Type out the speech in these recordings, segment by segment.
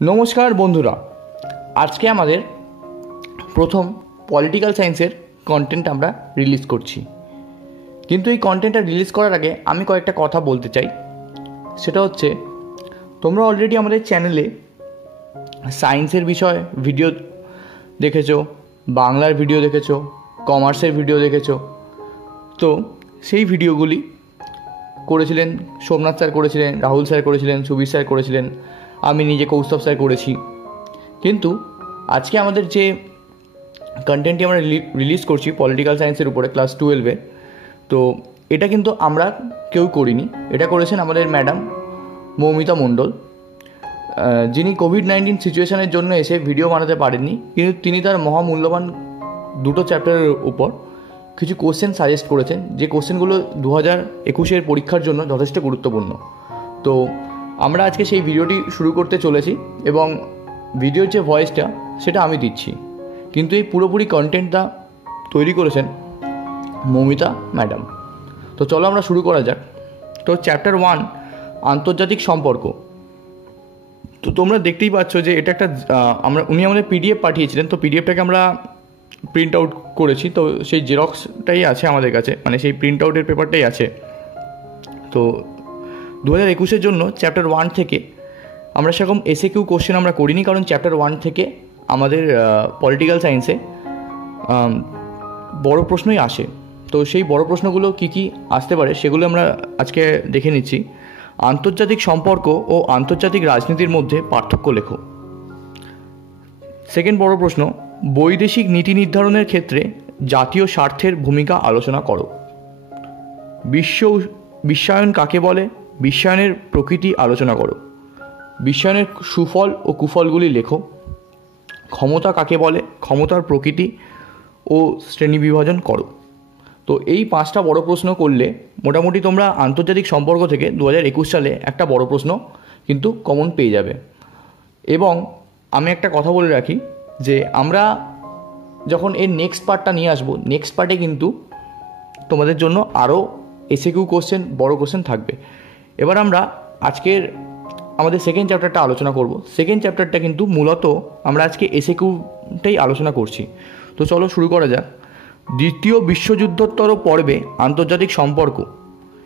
নমস্কার বন্ধুরা, আজকে আমাদের প্রথম পলিটিক্যাল সায়েন্সের কন্টেন্ট আমরা রিলিজ করছি। কিন্তু এই কন্টেন্টটা রিলিজ করার আগে আমি কয়েকটা কথা বলতে চাই। সেটা হচ্ছে, তোমরা অলরেডি আমাদের চ্যানেলে সায়েন্সের বিষয় ভিডিও দেখেছো, বাংলার ভিডিও দেখেছো, কমার্সের ভিডিও দেখেছো। তো সেই ভিডিওগুলি করেছিলেন সোমনাথ স্যার, করেছিলেন রাহুল স্যার, করেছিলেন সুবীর স্যার, করেছিলেন আমি নিজে কৌস্তব স্যার করেছি। কিন্তু আজকে আমাদের যে কন্টেন্টটি আমরা রিলিজ করছি পলিটিক্যাল সায়েন্সের উপরে ক্লাস 12-এ, তো এটা কিন্তু আমরা কেউ করিনি। এটা করেছেন আমাদের ম্যাডাম মৌমিতা মণ্ডল, যিনি কোভিড-19 সিচুয়েশনের জন্য এসে ভিডিও বানাতে পারেননি, কিন্তু তিনি তার মহামূল্যবান দুটো চ্যাপ্টারের উপর কিছু কোশ্চেন সাজেস্ট করেছেন, যে কোশ্চেনগুলো 2021-এর পরীক্ষার জন্য যথেষ্ট গুরুত্বপূর্ণ। তো আমরা আজকে সেই ভিডিওটি শুরু করতে চলেছি এবং ভিডিওর যে ভয়েসটা সেটা আমি দিচ্ছি, কিন্তু এই পুরোপুরি কন্টেন্টটা তৈরি করেছেন মৌমিতা ম্যাডাম। তো চলো আমরা শুরু করা যাক। তো চ্যাপ্টার 1, আন্তর্জাতিক সম্পর্ক। তো তোমরা দেখতেই পাচ্ছ যে এটা একটা উনি আমাদের পিডিএফ পাঠিয়েছিলেন। তো পিডিএফটাকে আমরা প্রিন্ট আউট করেছি, তো সেই জেরক্সটাই আছে আমাদের কাছে, মানে সেই প্রিন্ট আউটের পেপারটাই আছে। তো 2021-এর জন্য চ্যাপ্টার 1 থেকে আমরা সেরকম এসএকিউ কোশ্চেন আমরা করিনি, কারণ চ্যাপ্টার 1 থেকে আমাদের পলিটিক্যাল সায়েন্সে বড় প্রশ্নই আসে। তো সেই বড় প্রশ্নগুলো কী কী আসতে পারে সেগুলো আমরা আজকে দেখে নিচ্ছি। আন্তর্জাতিক সম্পর্ক ও আন্তর্জাতিক রাজনীতির মধ্যে পার্থক্য লেখো। সেকেন্ড বড় প্রশ্ন, বৈদেশিক নীতি নির্ধারণের ক্ষেত্রে জাতীয় স্বার্থের ভূমিকা আলোচনা করো। বিশ্বায়ন কাকে বলে, বিশ্বায়নের প্রকৃতি আলোচনা করো। বিশ্বায়নের সুফল ও কুফলগুলি লেখো। ক্ষমতা কাকে বলে, ক্ষমতার প্রকৃতি ও শ্রেণীবিভাজন করো। তো এই 5টা বড় প্রশ্ন করলে মোটামুটি তোমরা আন্তর্জাতিক সম্পর্ক থেকে 2021 সালে একটা বড় প্রশ্ন কিন্তু কমন পেয়ে যাবে। এবং আমি একটা কথা বলে রাখি যে আমরা যখন এর নেক্সট পার্টটা নিয়ে আসবো, নেক্সট পার্টে কিন্তু তোমাদের জন্য আরও এসএকিউ কোশ্চেন, বড় কোশ্চেন থাকবে। এবার আমরা আজকের আমাদের সেকেন্ড চ্যাপ্টারটা আলোচনা করব। সেকেন্ড চ্যাপ্টারটা কিন্তু মূলত আমরা আজকে এসএকিউটাই আলোচনা করছি। তো চলো শুরু করা যাক। দ্বিতীয় বিশ্বযুদ্ধোত্তর পর্বে আন্তর্জাতিক সম্পর্ক,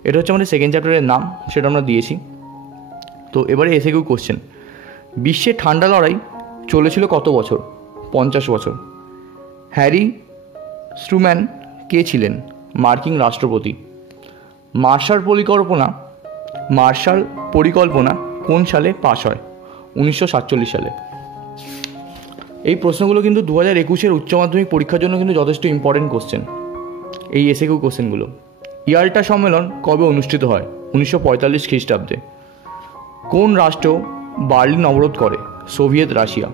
এটা হচ্ছে আমাদের সেকেন্ড চ্যাপ্টারের নাম, সেটা আমরা দিয়েছি। তো এবারে এসএকিউ কোশ্চেন। বিশ্বে ঠান্ডা লড়াই চলেছিল কত বছর? 50 বছর। হ্যারি ট্রুম্যান কে ছিলেন? মার্কিন রাষ্ট্রপতি। মার্শাল পরিকল্পনা কোন সালে পাশ হয়? 1947 সালে। এই প্রশ্নগুলো কিন্তু 2021-এর উচ্চ মাধ্যমিক পরীক্ষার জন্য কিন্তু যথেষ্ট ইম্পর্টেন্ট কোশ্চেন, এই এসএকিউ কোশ্চেনগুলো। ইয়াল্টা সম্মেলন কবে অনুষ্ঠিত হয়? 1945 খ্রিস্টাব্দে। কোন রাষ্ট্র বার্লিন অবরোধ করে? Soviet Russia.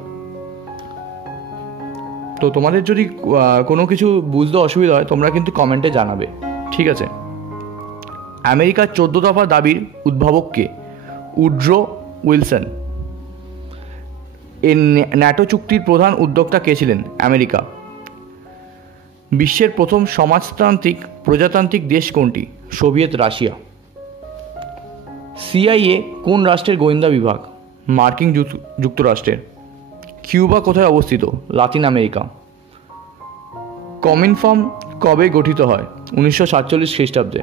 তো তোমাদের যদি কোনো কিছু বুঝতে অসুবিধা হয় তোমরা কিন্তু কমেন্টে জানাবে, ঠিক আছে? আমেরিকার 14 দফা দাবির উদ্ভাবক কে? Woodrow Wilson. এই ন্যাটো চুক্তির প্রধান উদ্যোক্তা কে ছিলেন? আমেরিকা। বিশ্বের প্রথম সমাজতান্ত্রিক প্রজাতান্ত্রিক দেশ কোনটি? Soviet Russia. সিআইএ কোন রাষ্ট্রের গোয়েন্দা বিভাগ? মার্কিন যুক্তরাষ্ট্রের। কিউবা কোথায় অবস্থিত? Latin America. কমিনফর্ম কবে গঠিত হয়? 1947 খ্রিস্টাব্দে।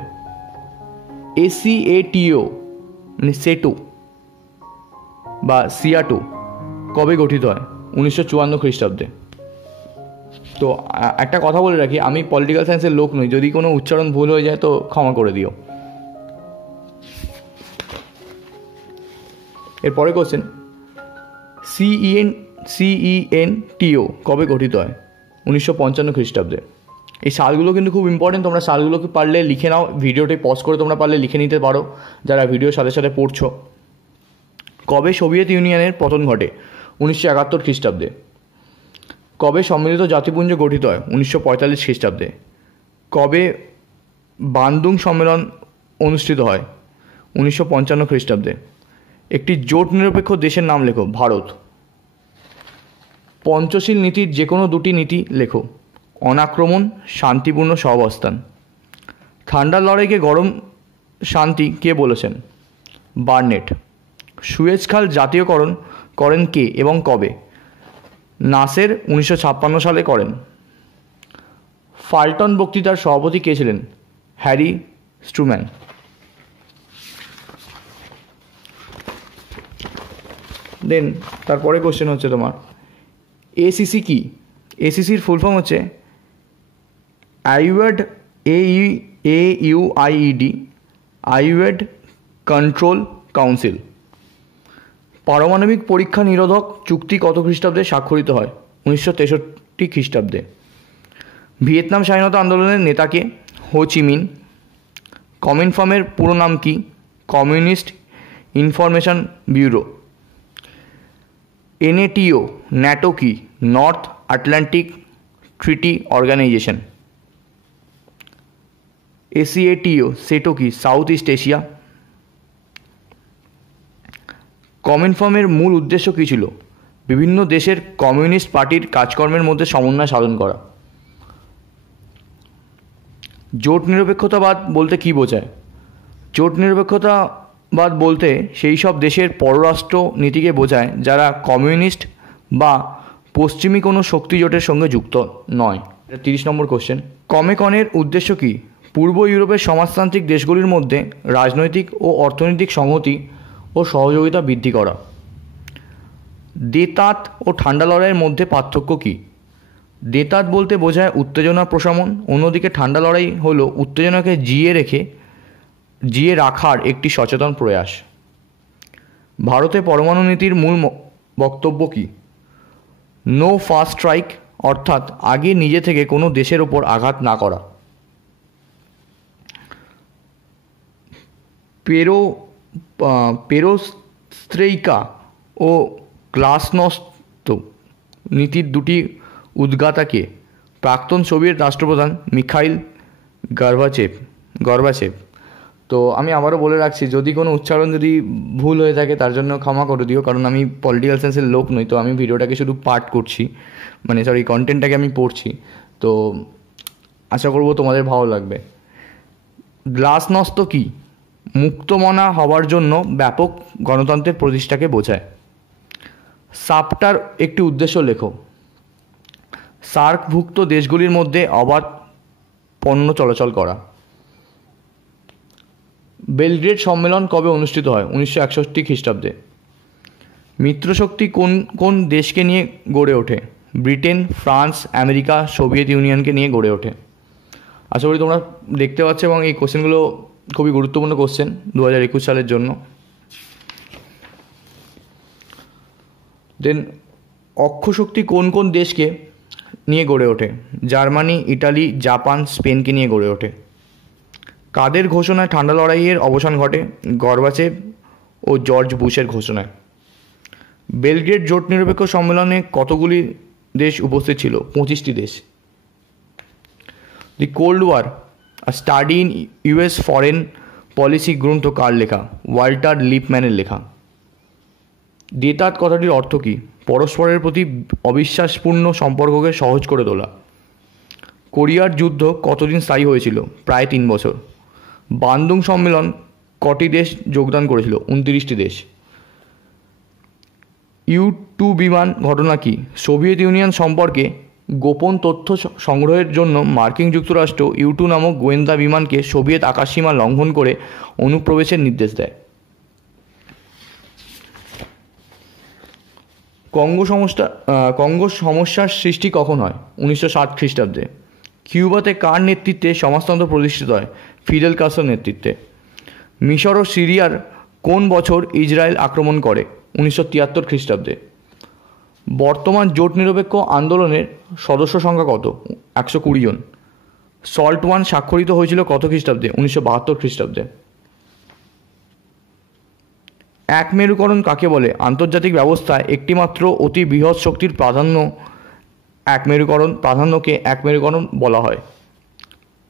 এসিএটিও মানে সেটো বা সিয়াটো কবে গঠিত হয়? 1954 খ্রিস্টাব্দে। তো একটা কথা বলে রাখি, আমি পলিটিক্যাল সায়েন্সের লোক নই, যদি কোনো উচ্চারণ ভুল হয়ে যায় তো ক্ষমা করে দিও। এরপরে কোশ্চেন, সিইএনটিও কবে গঠিত হয়? 1955 খ্রিস্টাব্দে। এই সালগুলো কিন্তু খুব ইম্পর্টেন্ট, তোমরা সালগুলোকে পারলে লিখে নাও, ভিডিওটি পজ করে তোমরা পারলে লিখে নিতে পারো যারা ভিডিওর সাথে সাথে পড়ছো। কবে সোভিয়েত ইউনিয়নের পতন ঘটে? 1971 খ্রিস্টাব্দে। কবে সম্মিলিত জাতিপুঞ্জ গঠিত হয়? 1945 খ্রিস্টাব্দে। কবে বান্দুং সম্মেলন অনুষ্ঠিত হয়? 1955 খ্রিস্টাব্দে। একটি জোট নিরপেক্ষ দেশের নাম লেখো। ভারত। পঞ্চশীল নীতির যে কোনো দুটি নীতি লেখো। অনাক্রমণ, শান্তিপূর্ণ সহাবস্থান। ঠান্ডার লড়াইকে গরম শান্তি কে বলেছেন? বার্নেট। সুয়েজ খাল জাতীয়করণ করেন কে এবং কবে? নাসের 1956 সালে করেন। ফাল্টন বক্তৃতার সভাপতি কে ছিলেন? হ্যারি স্ট্রুম্যান। দেন তারপরে কোশ্চেন হচ্ছে তোমার এসিসি কি? এসিসির ফুল ফর্ম হচ্ছে আইওয়েড, AUIED, আইওয়েড কন্ট্রোল কাউন্সিল। পারমাণবিক পরীক্ষা নিরোধক চুক্তি কত খ্রিস্টাব্দে স্বাক্ষরিত হয়? 1963 খ্রিস্টাব্দে। ভিয়েতনাম স্বাধীনতা আন্দোলনের নেতাকে? হো চি মিন। কমিনফর্মের পুরো নাম কি? Communist information bureau. NATO, NATO কি? North Atlantic treaty organization. ACATO, সেটো কি? South east Asia. কমিনফর্মের মূল উদ্দেশ্য কী ছিল? বিভিন্ন দেশের কমিউনিস্ট পার্টির কাজকর্মের মধ্যে সমন্বয় সাধন করা। জোট নিরপেক্ষতাবাদ বলতে কী বোঝায়? জোট নিরপেক্ষতাবাদ বলতে সেই সব দেশের পররাষ্ট্র নীতিকে বোঝায় যারা কমিউনিস্ট বা পশ্চিমী কোনো শক্তি জোটের সঙ্গে যুক্ত নয়। 30 নম্বর কোশ্চেন। কমেকনের উদ্দেশ্য কী? পূর্ব ইউরোপের সমাজতান্ত্রিক দেশগুলির মধ্যে রাজনৈতিক ও অর্থনৈতিক সংহতি ও সহযোগিতা বৃদ্ধি করা। দেতাত ও ঠান্ডা লড়াইয়ের মধ্যে পার্থক্য কী? দেতাত বলতে বোঝায় উত্তেজনা প্রশমন, অন্যদিকে ঠান্ডা লড়াই হলো উত্তেজনাকে জিয়ে রাখার একটি সচেতন প্রয়াস। ভারতে পরমাণু নীতির মূল বক্তব্য কী? নো ফার্স্ট স্ট্রাইক, অর্থাৎ আগে নিজে থেকে কোনো দেশের ওপর আঘাত না করা। পেরোস্ত্রেইকা ও গ্লাসনস্ত নীতির দুটি উদ্গাতাকে? প্রাক্তন সোভিয়েত রাষ্ট্রপ্রধান মিখাইল গর্বাচেভ। তো আমি আবারও বলে রাখছি, যদি কোনো উচ্চারণ যদি ভুল হয়ে থাকে তার জন্য ক্ষমা করে দিও, কারণ আমি পলিটিক্যাল সায়েন্সের লোক নই। তো আমি ভিডিওটাকে শুধু পাঠ করছি, কন্টেন্টটাকে আমি পড়ছি। তো আশা করব তোমাদের ভালো লাগবে। গ্লাসনস্ত কি? মুক্তমনা হওয়ার জন্য ব্যাপক গণতন্ত্রের প্রতিষ্ঠাকে বোঝায়। সাপটার একটি উদ্দেশ্য লেখো। সার্কভুক্ত দেশগুলির মধ্যে অবাধ পণ্য চলাচল করা। বেলগ্রেড সম্মেলন কবে অনুষ্ঠিত হয়? 1961 খ্রিস্টাব্দে। মিত্রশক্তি কোন কোন দেশকে নিয়ে গড়ে ওঠে? ব্রিটেন, ফ্রান্স, আমেরিকা, সোভিয়েত ইউনিয়নকে নিয়ে গড়ে ওঠে। আশা করি তোমরা দেখতে পাচ্ছ, এবং এই কোশ্চেনগুলো খুবই গুরুত্বপূর্ণ কোশ্চেন 2021 সালের জন্য। দেন অক্ষশক্তি কোন কোন দেশকে নিয়ে গড়ে ওঠে? জার্মানি, ইটালি, জাপান, স্পেনকে নিয়ে গড়ে ওঠে। কাদের ঘোষণায় ঠান্ডা লড়াইয়ের অবসান ঘটে? গর্বাচেভ ও জর্জ বুশের ঘোষণায়। বেলগ্রেড জোট নিরপেক্ষ সম্মেলনে কতগুলি দেশ উপস্থিত ছিল? 25টি দেশ। The cold war, study in US foreign policy গ্রন্থ কার লেখা? ওয়াল্টার লিপম্যানের লেখা। দেতাত কথাটির অর্থ কী? পরস্পরের প্রতি অবিশ্বাসপূর্ণ সম্পর্ককে সহজ করে তোলা। কোরিয়ার যুদ্ধ কতদিন স্থায়ী হয়েছিল? প্রায় 3 বছর। বান্দুং সম্মেলন কটি দেশ যোগদান করেছিল? 29টি দেশ। U-2 বিমান ঘটনা কি? সোভিয়েত ইউনিয়ন সম্পর্কে গোপন তথ্য সংগ্রহের জন্য মার্কিন যুক্তরাষ্ট্র U-2 নামক গোয়েন্দা বিমানকে সোভিয়েত আকাশসীমা লঙ্ঘন করে অনুপ্রবেশের নির্দেশ দেয়। কঙ্গো সমস্যার সৃষ্টি কখন হয়? 1960 খ্রিস্টাব্দে। কিউবাতে কার নেতৃত্বে সমাজতন্ত্র প্রতিষ্ঠিত হয়? ফিদেল কাস্ত্রোর নেতৃত্বে। মিশর ও সিরিয়ার কোন বছর ইসরায়েল আক্রমণ করে? 1973 খ্রিস্টাব্দে। বর্তমান জোট নিরপেক্ষ আন্দোলনের সদস্য সংখ্যা কত? 120 জন। সল্ট ওয়ান স্বাক্ষরিত হয়েছিল কত খ্রিস্টাব্দে? 1972 খ্রিস্টাব্দে। এক মেরুকরণ কাকে বলে? আন্তর্জাতিক ব্যবস্থায় একটিমাত্র অতি বৃহৎ শক্তির প্রাধান্যকে এক মেরুকরণ বলা হয়।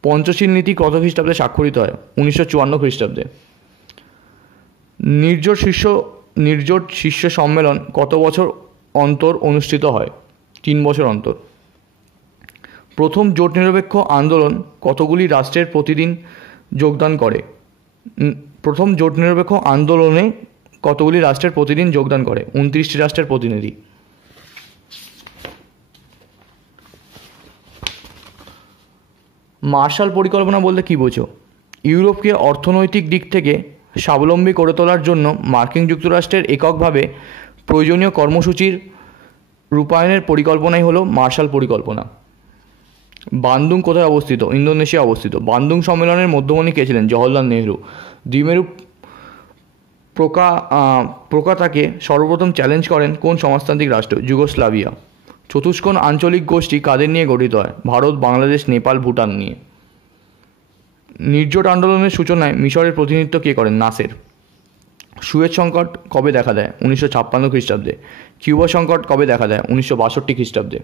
পঞ্চশীল নীতি কত খ্রিস্টাব্দে স্বাক্ষরিত হয়? 1954 খ্রিস্টাব্দে। নির্জোট শীর্ষ সম্মেলন কত বছর অন্তর অনুষ্ঠিত হয়? 3 বছর অন্তর। প্রথম জোট নিরপেক্ষ আন্দোলন কতগুলি রাষ্ট্রের প্রতিদিন যোগদান করে? প্রথম জোট নিরপেক্ষ আন্দোলনে কতগুলি রাষ্ট্রের প্রতিদিন যোগদান করে? 29টি রাষ্ট্রের প্রতিনিধি। মার্শাল পরিকল্পনা বলতে কী বোঝো? ইউরোপকে অর্থনৈতিক দিক থেকে স্বাবলম্বী করে তোলার জন্য মার্কিন যুক্তরাষ্ট্রের এককভাবে প্রয়োজনীয় কর্মসূচির রূপায়ণের পরিকল্পনাই হলো মার্শাল পরিকল্পনা। বান্দুং কোথায় অবস্থিত? ইন্দোনেশিয়া অবস্থিত। বান্দুং সম্মেলনের মধ্যমণি কে ছিলেন? জওহরলাল নেহরু। দ্বিমেরু প্রকাতাকে সর্বপ্রথম চ্যালেঞ্জ করেন কোন সমাজতান্ত্রিক রাষ্ট্র? যুগোস্লাভিয়া। চতুষ্কোণ আঞ্চলিক গোষ্ঠী কাদের নিয়ে গঠিত হয়? ভারত, বাংলাদেশ, নেপাল, ভুটান নিয়ে। নির্জোট আন্দোলনের সূচনায় মিশরের প্রতিনিধিত্ব কে করেন? নাসের। সুয়েজ সংকট কবে দেখা দেয়? 1956 খ্রিস্টাব্দে। কিউবা সংকট কবে দেখা দেয়? 1962 খ্রিস্টাব্দে।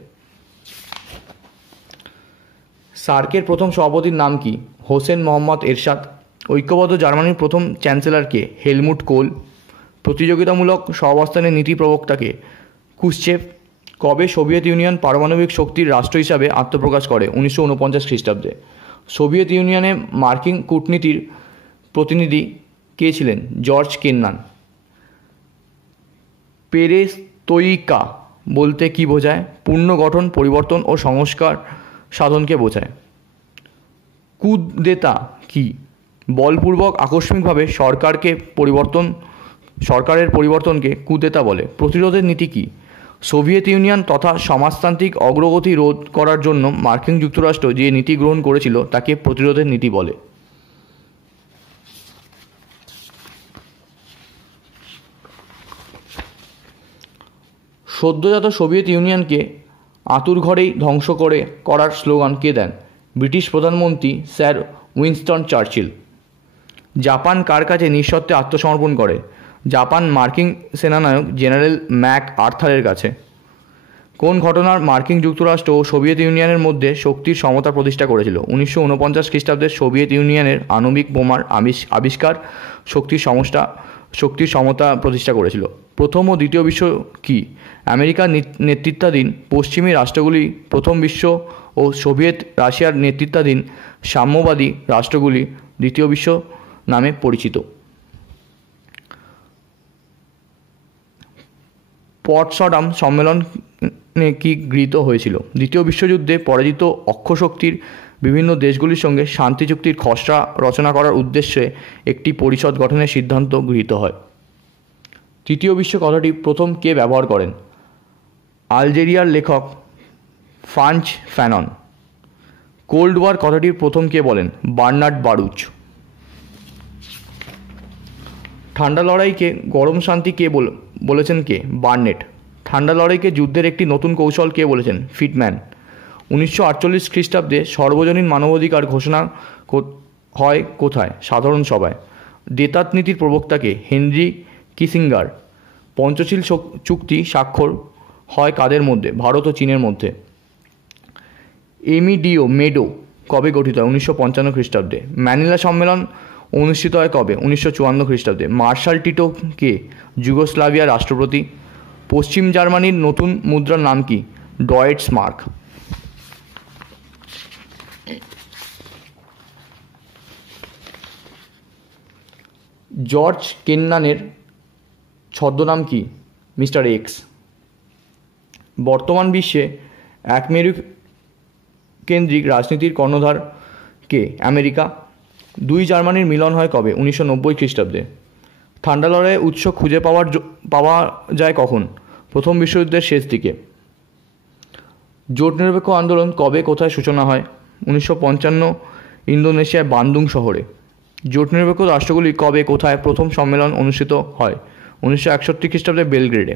সার্কের প্রথম সভাপতির নাম কি? হোসেন মোহাম্মদ এরশাদ। ঐক্যবদ্ধ জার্মানির প্রথম চ্যান্সেলর কে? হেলমুট কোল। প্রতিযোগিতামূলক সহাবস্থানের নীতি প্রবক্তা কে? কুশ্চেভ। কবে সোভিয়েত ইউনিয়ন পারমাণবিক শক্তির রাষ্ট্র হিসাবে আত্মপ্রকাশ করে? 1949 খ্রিস্টাব্দে। সোভিয়েত ইউনিয়নে মার্কিন কূটনীতির প্রতিনিধি কে ছিলেন? জর্জ কেন্নান। পেরেস্তোইকা বলতে কী বোঝায়? পুনর্গঠন, পরিবর্তন ও সংস্কার সাধনকে বোঝায়। কুদেতা কি? বলপূর্বক আকস্মিকভাবে সরকারের পরিবর্তনকে কুদেতা বলে। প্রতিরোধের নীতি কি? সোভিয়েত ইউনিয়ন তথা সমাজতান্ত্রিক অগ্রগতি রোধ করার জন্য মার্কিন যুক্তরাষ্ট্র যে নীতি গ্রহণ করেছিল তাকে প্রতিরোধের নীতি বলে। সদ্যজাত সোভিয়েত ইউনিয়নকে আঁতুড়ঘরেই ধ্বংস করার স্লোগান কে দেন? ব্রিটিশ প্রধানমন্ত্রী স্যার উইনস্টন চার্চিল। জাপান কার কাছে নিঃশর্তে আত্মসমর্পণ করে? জাপান মার্কিন সেনানায়ক জেনারেল ম্যাক আর্থারের কাছে। কোন ঘটনার মার্কিন যুক্তরাষ্ট্র ও সোভিয়েত ইউনিয়নের মধ্যে শক্তির সমতা প্রতিষ্ঠা করেছিল? 1949 খ্রিস্টাব্দে সোভিয়েত ইউনিয়নের আণবিক বোমার আবিষ্কার শক্তির সমতা প্রতিষ্ঠা করেছিল। প্রথম ও দ্বিতীয় বিশ্ব কি? আমেরিকার নেতৃত্বাধীন পশ্চিমী রাষ্ট্রগুলি প্রথম বিশ্ব ও সোভিয়েত রাশিয়ার নেতৃত্বাধীন সাম্যবাদী রাষ্ট্রগুলি দ্বিতীয় বিশ্ব নামে পরিচিত। পটসডাম সম্মেলনে কি গৃহীত হয়েছিল? দ্বিতীয় বিশ্বযুদ্ধে পরাজিত অক্ষশক্তির বিভিন্ন দেশগুলির সঙ্গে শান্তি চুক্তির খসড়া রচনা করার উদ্দেশ্যে একটি পরিষদ গঠনের সিদ্ধান্ত গৃহীত হয়। তৃতীয় বিশ্ব কথাটি প্রথম কে ব্যবহার করেন? আলজেরিয়ার লেখক ফ্রাঞ্জ ফ্যানন। কোল্ড ওয়ার কথাটির প্রথম কে বলেন? Bernard Baruch. ঠান্ডা লড়াইকে গরম শান্তি কে বলেছেন কে? বার্নেট। ঠান্ডা লড়াইকে যুদ্ধের একটি নতুন কৌশল কে বলেছেন? ফিটম্যান। 1948 খ্রিস্টাব্দে সর্বজনীন মানবাধিকার ঘোষণা হয় কোথায়? সাধারণ সভায়। দেতাত নীতির প্রবক্তাকে? Henry Kissinger. পঞ্চশীল চুক্তি স্বাক্ষর হয় কাদের মধ্যে? ভারত ও চীনের মধ্যে। মেডো কবে গঠিত হয়? 1955 খ্রিস্টাব্দে। ম্যানিলা সম্মেলন অনুষ্ঠিত হয় কবে? 1954 খ্রিস্টাব্দে। মার্শাল টিটো কে? যুগোস্লাভিয়ার রাষ্ট্রপতি। পশ্চিম জার্মানির নতুন মুদ্রার নাম কি? Doetsch mark. জর্জ কেন্নানের ছদ্মনাম কি? Mister x. বর্তমান বিশ্বে একমেরু কেন্দ্রিক রাজনীতির কর্ণধার কে? আমেরিকা। দুই জার্মানির মিলন হয় কবে? 1990 খ্রিস্টাব্দে। ঠান্ডা লড়াইয়ের উৎস খুঁজে পাওয়া যায় কখন? প্রথম বিশ্বযুদ্ধের শেষ দিকে। জোট নিরপেক্ষ আন্দোলন কবে কোথায় সূচনা হয়? 1955 ইন্দোনেশিয়ার বান্দুং শহরে। জোট নিরপেক্ষ রাষ্ট্রগুলি কবে কোথায় প্রথম সম্মেলন অনুষ্ঠিত হয়? 1961 খ্রিস্টাব্দে বেলগ্রেডে।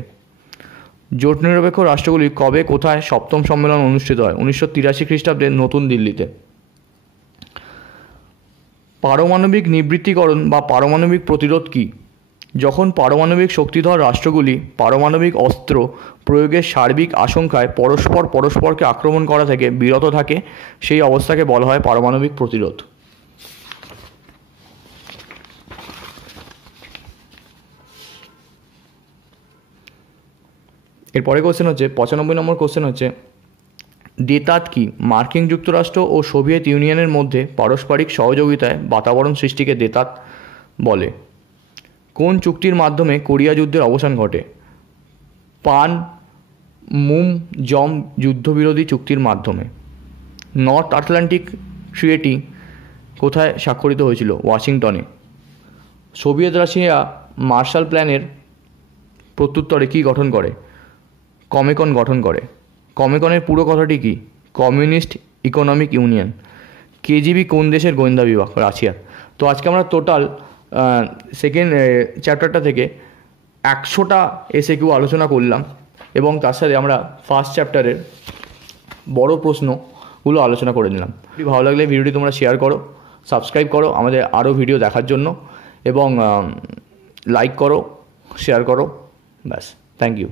জোট নিরপেক্ষ রাষ্ট্রগুলি কবে কোথায় সপ্তম সম্মেলন অনুষ্ঠিত হয়? 1983 খ্রিস্টাব্দে নতুন দিল্লিতে। পারমাণবিক নিবৃত্তিকরণ বা পারমাণবিক প্রতিরোধ কি? যখন পারমাণবিক শক্তিধর রাষ্ট্রগুলি পারমাণবিক অস্ত্র প্রয়োগের সার্বিক আশঙ্কায় পরস্পরকে আক্রমণ করা থেকে বিরত থাকে সেই অবস্থাকে বলা হয় পারমাণবিক প্রতিরোধ। এরপরে কোশ্চেন হচ্ছে 95 নম্বর কোশ্চেন হচ্ছে দেতাত কি? মার্কিন যুক্তরাষ্ট্র ও সোভিয়েত ইউনিয়নের মধ্যে পারস্পরিক সহযোগিতায় বাতাবরণ সৃষ্টিকে দেতাত বলে। কোন চুক্তির মাধ্যমে কোরিয়া যুদ্ধের অবসান ঘটে? পান মুম জম যুদ্ধবিরোধী চুক্তির মাধ্যমে। নর্থ আটলান্টিক ট্রিটি কোথায় স্বাক্ষরিত হয়েছিল? ওয়াশিংটনে। সোভিয়েত রাশিয়া মার্শাল প্ল্যানের প্রত্যুত্তরে কী গঠন করে? কমেকন গঠন করে। কমেকনের পুরো কথাটি কি? Communist economic union. কেজিবি কোন দেশের গোয়েন্দা বিভাগ? রাশিয়ার। তো আজকে আমরা টোটাল সেকেন্ড চ্যাপ্টারটা থেকে 100টা এসএকিউ আলোচনা করলাম এবং তার সাথে আমরা ফার্স্ট চ্যাপ্টারের বড় প্রশ্নগুলো আলোচনা করে নিলাম। ভালো লাগলে ভিডিওটি তোমরা শেয়ার করো, সাবস্ক্রাইব করো আমাদের আরও ভিডিও দেখার জন্য এবং লাইক করো, শেয়ার করো। ব্যাস, থ্যাংক ইউ।